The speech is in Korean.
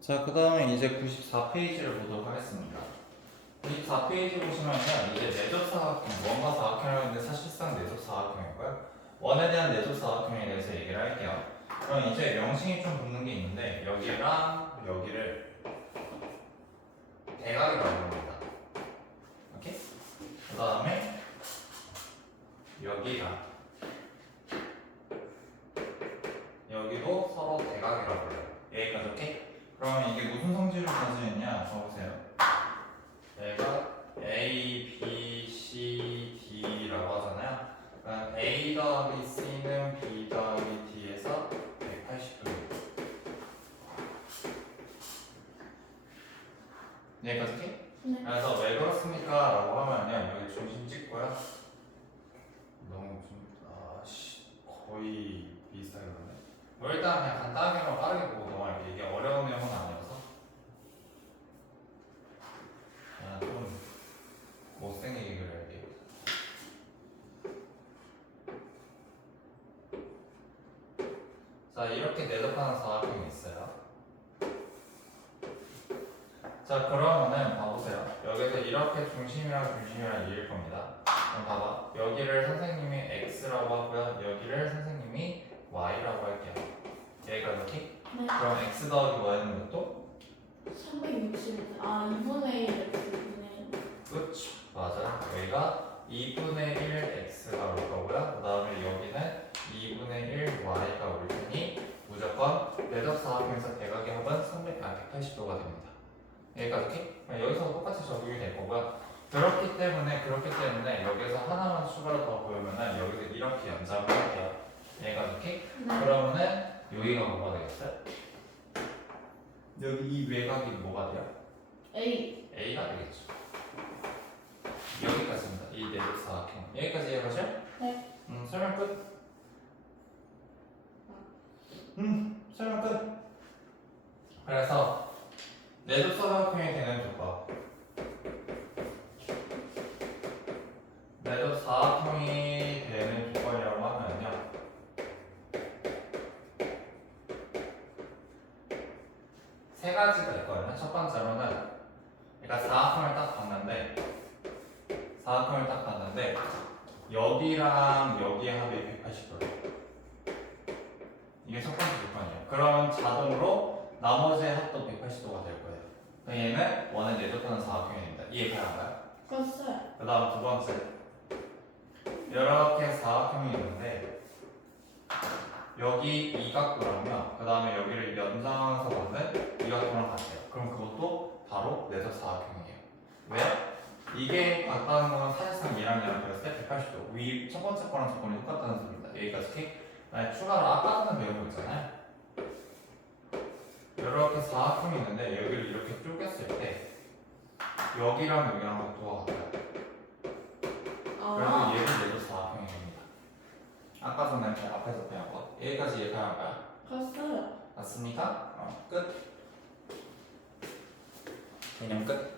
자, 그 다음에 이제 94페이지를 보도록 하겠습니다. 94페이지 보시면은 이제 내접 사각형, 원과 사각형이라는데 사실상 내접 사각형이고요. 원에 대한 내접 사각형에 대해서 얘기를 할게요. 그럼 이제 명칭이 좀 붙는 게 있는데 여기랑 여기를 대각이라고 합니다. 오케이? 그 다음에 여기가 여기도 서로 대각이라고 불러요. 여기까지 오케이? 그러면 이게 무슨 성질을 적으세요. 얘가 A, B, C, D라고 하잖아요. 그러니까 A 더하기 C는 B 더하기 D에서 180도. 여기까지? 네. 그래서 왜 그렇습니까? 라고 하면요. 여기 중심 찍고요. 너무 좀, 아씨, 거의 비슷하게 그러네. 뭐 일단 그냥 간단하게만 빠르게 보고 넘어갈게요. 이게 어려운 내용은 아니어서. 그냥 좀 못생기게 그려야겠요 자, 이렇게 내접하는 사각형이 있어요. 자, 그러면은 봐보세요. 여기서 이렇게 중심이랑 중심이랑 이을 겁니다. 그럼 봐봐. 여기를 선생님이 x라고 하고요. 여기를 선생님이 y라고 할게요. 얘가 이렇게? 네. 그럼 x 더하기 y는 몇 도? 360. 아, 2분의 1 X분의 그쵸. 맞아. 여기가 2분의 1 x가 올 거고요. 그 다음에 여기는 2분의 1 y가 올 테니 무조건 내적 사각형에서 대각의 합은 300, 아, 180도가 됩니다. 여기까지 이렇게? 그럼 여기서 똑같이 적용이 될 거고요. 그렇기 때문에 그렇기 때문에 여기서 하나만 추가로 더 보이면은 여기서 이렇게 연장을 할게요. 얘가 이렇게 네. 그러면은 여기가 뭐가 되겠어요? 여기 이 외곽이 뭐가 돼요? A. A가 되겠죠. 여기까지입니다. 이 내적 사각형. 여기까지 이해가죠? 네. 음, 설명 끝. 음, 설명 끝. 그래서 내적 사각형이 되는 조건. 내적 사각형이 되는 조건이라고 하면요. 세 가지가 있거든요. 첫 번째로는 그러니까 사각형을 딱 봤는데 사각형을 딱 봤는데 여기랑 여기의 합이 180도예요. 이게 첫 번째 조건이에요. 그러면 자동으로 나머지의 합도 180도가 될 거예요. 그럼 얘는 원에 내접하는 사각형입니다. 이해 가능한가요? 컸어요. 그 다음 두 번째 이렇게 사각형이 있는데 여기 이 각도랑요 그 다음에 여기를 연장해서 만든 이 각도랑 같아요 그럼 그것도 바로 내적 사각형이에요 왜? 이게 같다는 건 사실상 얘랑 얘랑 그렸을 때 180도 위 첫 번째 거랑 조건이 똑같다는 소리입니다 여기까지 키 만약 추가로 아까 같은 배운 거 있잖아요 이렇게 사각형이 있는데 여기를 이렇게 쪼갰을 때 여기랑 여기랑 각도가 같아요 그래서 아. 얘를 내도 사각형입니다. 아까 전에 그 앞에서 배운 거 여기까지 이해가는가요? 컸어요. 맞습니까? 어, 끝. 개념 끝.